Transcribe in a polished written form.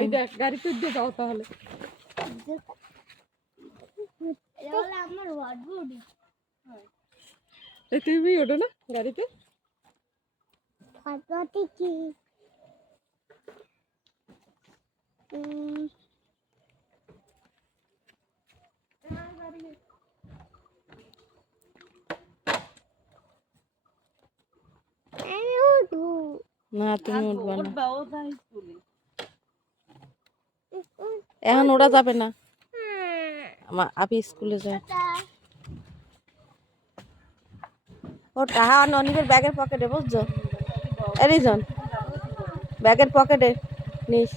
এই দেখ গাড়িতে উঠে যাও তাহলে। তুমি ওঠো না গাড়িতে। না তুমি উঠবা না, এখন ওরা যাবে না, আমার আপনি স্কুলে যায়। ও টাহা ননিবের ব্যাগের পকেটে বুঝছো, এরিজন ব্যাগের পকেটে নিস।